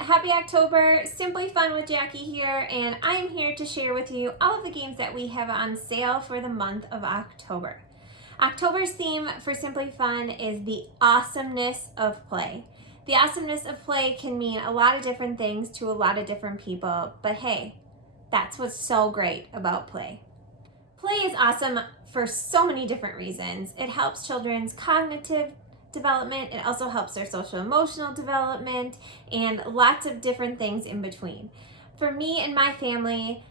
Happy October. Simply Fun with Jackie here, and I am here to share with you all of the games that we have on sale for the month of October. October's theme for Simply Fun is the awesomeness of play. The awesomeness of play can mean a lot of different things to a lot of different people, but hey, that's what's so great about play. Play is awesome for so many different reasons. It helps children's cognitive development, it also helps their social emotional development, and lots of different things in between. For me and my family,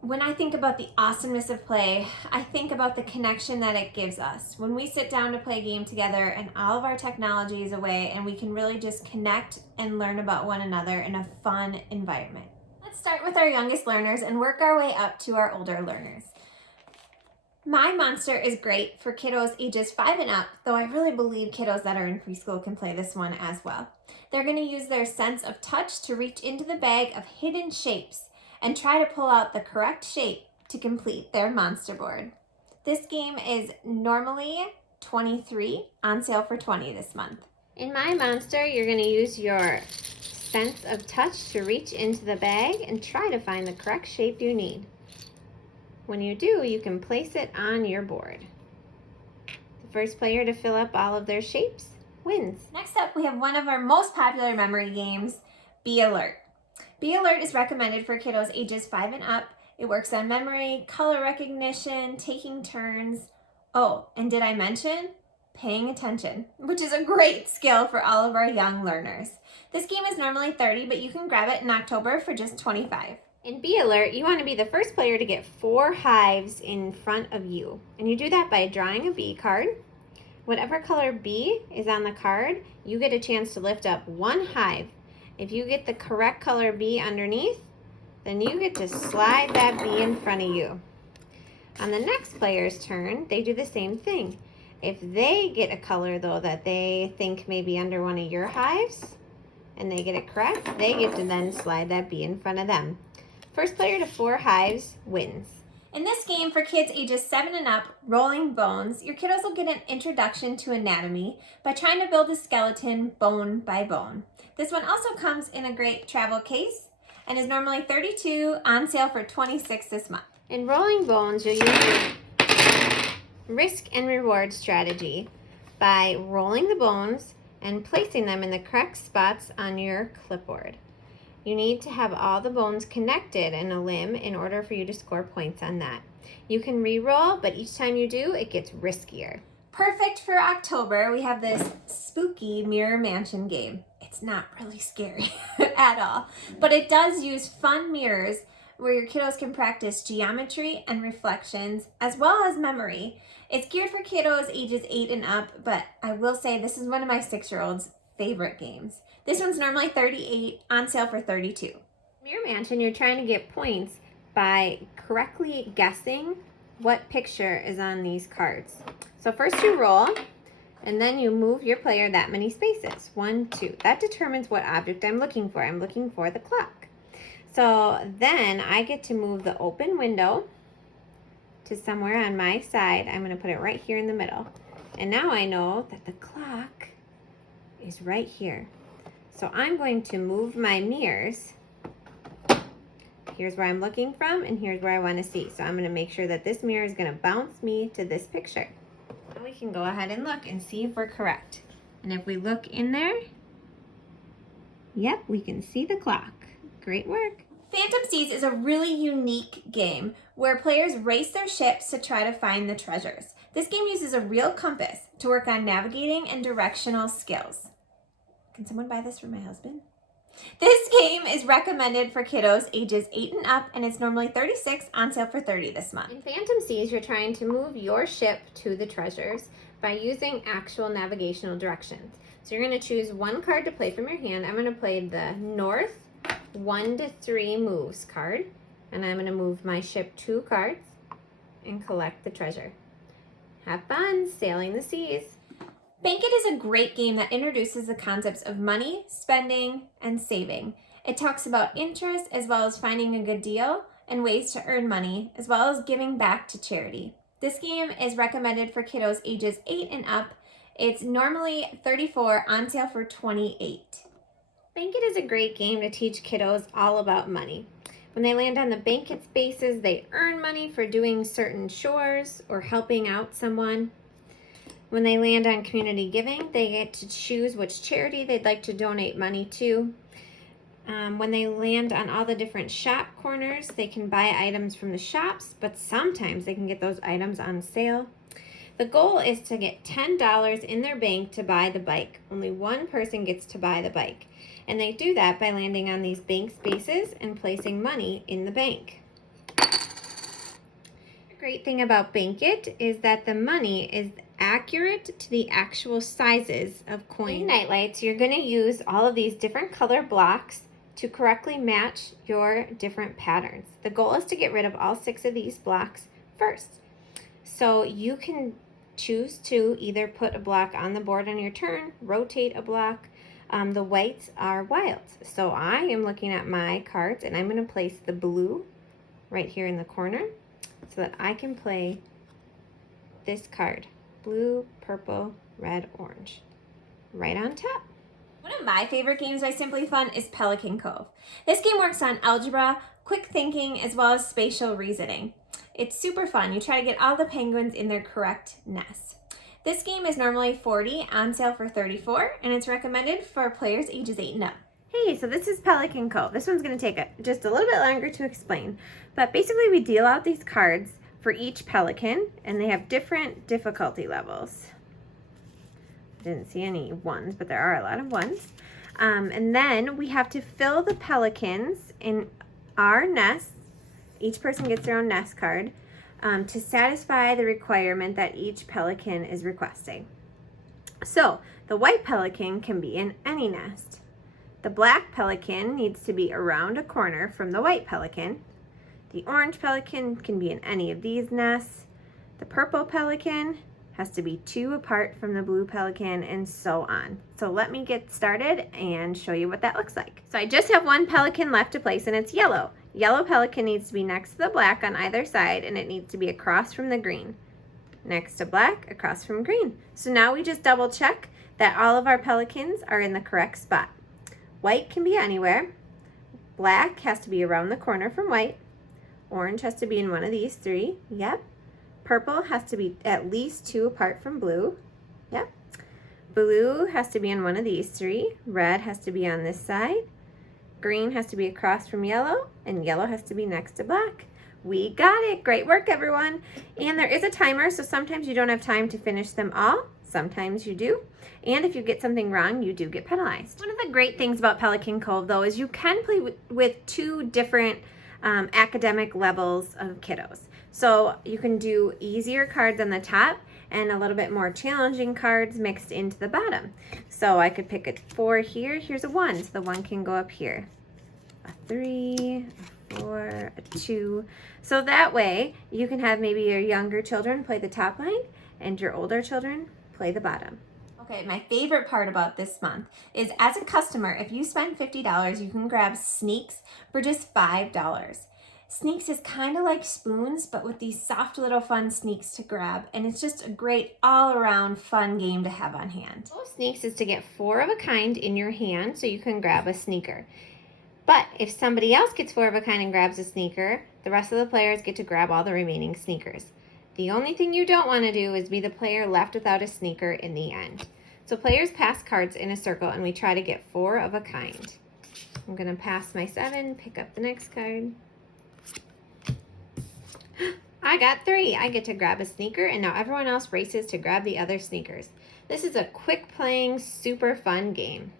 when I think about the awesomeness of play, I think about the connection that it gives us. When we sit down to play a game together and all of our technology is away and we can really just connect and learn about one another in a fun environment. Let's start with our youngest learners and work our way up to our older learners. My Monster is great for kiddos ages 5 and up, though I really believe kiddos that are in preschool can play this one as well. They're going to use their sense of touch to reach into the bag of hidden shapes and try to pull out the correct shape to complete their monster board. This game is normally $23, on sale for $20 this month. In My Monster, you're going to use your sense of touch to reach into the bag and try to find the correct shape you need. When you do, you can place it on your board. The first player to fill up all of their shapes wins. Next up, we have one of our most popular memory games, Be Alert. Be Alert is recommended for kiddos ages 5 and up. It works on memory, color recognition, taking turns. Oh, and did I mention paying attention, which is a great skill for all of our young learners. This game is normally $30, but you can grab it in October for just $25. In Be Alert, you want to be the first player to get 4 hives in front of you. And you do that by drawing a bee card. Whatever color bee is on the card, you get a chance to lift up 1 hive. If you get the correct color bee underneath, then you get to slide that bee in front of you. On the next player's turn, they do the same thing. If they get a color, though, that they think may be under one of your hives, and they get it correct, they get to then slide that bee in front of them. First player to 4 hives wins. In this game for kids ages 7 and up, Rolling Bones, your kiddos will get an introduction to anatomy by trying to build a skeleton bone by bone. This one also comes in a great travel case and is normally $32, on sale for $26 this month. In Rolling Bones, you'll use your risk and reward strategy by rolling the bones and placing them in the correct spots on your clipboard. You need to have all the bones connected in a limb in order for you to score points on that. You can re-roll, but each time you do, it gets riskier. Perfect for October, we have this spooky Mirror Mansion game. It's not really scary at all, but it does use fun mirrors where your kiddos can practice geometry and reflections as well as memory. It's geared for kiddos ages 8 and up, but I will say this is one of my 6-year-olds' favorite games. This one's normally $38, on sale for $32. Mirror Mansion, you're trying to get points by correctly guessing what picture is on these cards. So first you roll, and then you move your player that many spaces. 1, 2. That determines what object I'm looking for. I'm looking for the clock. So then I get to move the open window to somewhere on my side. I'm going to put it right here in the middle. And now I know that the clock is right here. So I'm going to move my mirrors. Here's where I'm looking from, and here's where I want to see. So I'm going to make sure that this mirror is going to bounce me to this picture. Now we can go ahead and look and see if we're correct. And if we look in there, yep, we can see the clock. Great work. Phantom Seas is a really unique game where players race their ships to try to find the treasures. This game uses a real compass to work on navigating and directional skills. Can someone buy this for my husband? This game is recommended for kiddos ages 8 and up, and it's normally $36, on sale for $30 this month. In Phantom Seas, you're trying to move your ship to the treasures by using actual navigational directions. So you're going to choose 1 card to play from your hand. I'm going to play the North 1 to 3 moves card, and I'm going to move my ship 2 cards and collect the treasure. Have fun sailing the seas. Bankit is a great game that introduces the concepts of money, spending, and saving. It talks about interest as well as finding a good deal and ways to earn money, as well as giving back to charity. This game is recommended for kiddos ages 8 and up. It's normally $34, on sale for $28. Bankit is a great game to teach kiddos all about money. When they land on the Bankit spaces, they earn money for doing certain chores or helping out someone. When they land on community giving, they get to choose which charity they'd like to donate money to. When they land on all the different shop corners, they can buy items from the shops, but sometimes they can get those items on sale. The goal is to get $10 in their bank to buy the bike. Only one person gets to buy the bike. And they do that by landing on these bank spaces and placing money in the bank. The great thing about Bankit is that the money is accurate to the actual sizes of coins. In Nightlights, you're going to use all of these different color blocks to correctly match your different patterns. The goal is to get rid of all 6 of these blocks first. So you can choose to either put a block on the board on your turn, rotate a block. The whites are wild. So I am looking at my cards and I'm going to place the blue right here in the corner so that I can play this card. Blue, purple, red, orange. Right on top. One of my favorite games by SimplyFun is Pelican Cove. This game works on algebra, quick thinking, as well as spatial reasoning. It's super fun. You try to get all the penguins in their correct nests. This game is normally $40, on sale for $34, and it's recommended for players ages 8 and up. Hey, so this is Pelican Cove. This one's going to take just a little bit longer to explain, but basically we deal out these cards for each pelican, and they have different difficulty levels. Didn't see any ones, but there are a lot of ones. And then we have to fill the pelicans in our nests. Each person gets their own nest card to satisfy the requirement that each pelican is requesting. So the white pelican can be in any nest. The black pelican needs to be around a corner from the white pelican. The orange pelican can be in any of these nests. The purple pelican has to be 2 apart from the blue pelican, and so on. So let me get started and show you what that looks like. So I just have one pelican left to place, and it's yellow. Yellow pelican needs to be next to the black on either side, and it needs to be across from the green. Next to black, across from green. So now we just double check that all of our pelicans are in the correct spot. White can be anywhere. Black has to be around the corner from white. Orange has to be in one of these 3. Yep. Purple has to be at least 2 apart from blue. Yep. Blue has to be in one of these 3. Red has to be on this side. Green has to be across from yellow. And yellow has to be next to black. We got it. Great work, everyone. And there is a timer, so sometimes you don't have time to finish them all. Sometimes you do. And if you get something wrong, you do get penalized. One of the great things about Pelican Cove, though, is you can play with 2 different academic levels of kiddos. So you can do easier cards on the top and a little bit more challenging cards mixed into the bottom. So I could pick a 4 here. Here's a 1, so the 1 can go up here. A 3, a 4, a 2. So that way you can have maybe your younger children play the top line and your older children play the bottom. Okay, my favorite part about this month is as a customer, if you spend $50, you can grab Sneaks for just $5. Sneaks is kind of like Spoons, but with these soft little fun sneaks to grab, and it's just a great all-around fun game to have on hand. Sneaks is to get 4 of a kind in your hand so you can grab a sneaker. But if somebody else gets 4 of a kind and grabs a sneaker, the rest of the players get to grab all the remaining sneakers. The only thing you don't want to do is be the player left without a sneaker in the end. So players pass cards in a circle and we try to get 4 of a kind. I'm going to pass my 7, pick up the next card. I got 3. I get to grab a sneaker, and now everyone else races to grab the other sneakers. This is a quick playing, super fun game.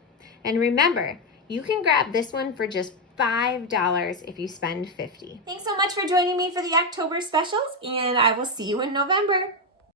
And remember, you can grab this one for just $5 if you spend $50. Thanks so much for joining me for the October specials, and I will see you in November.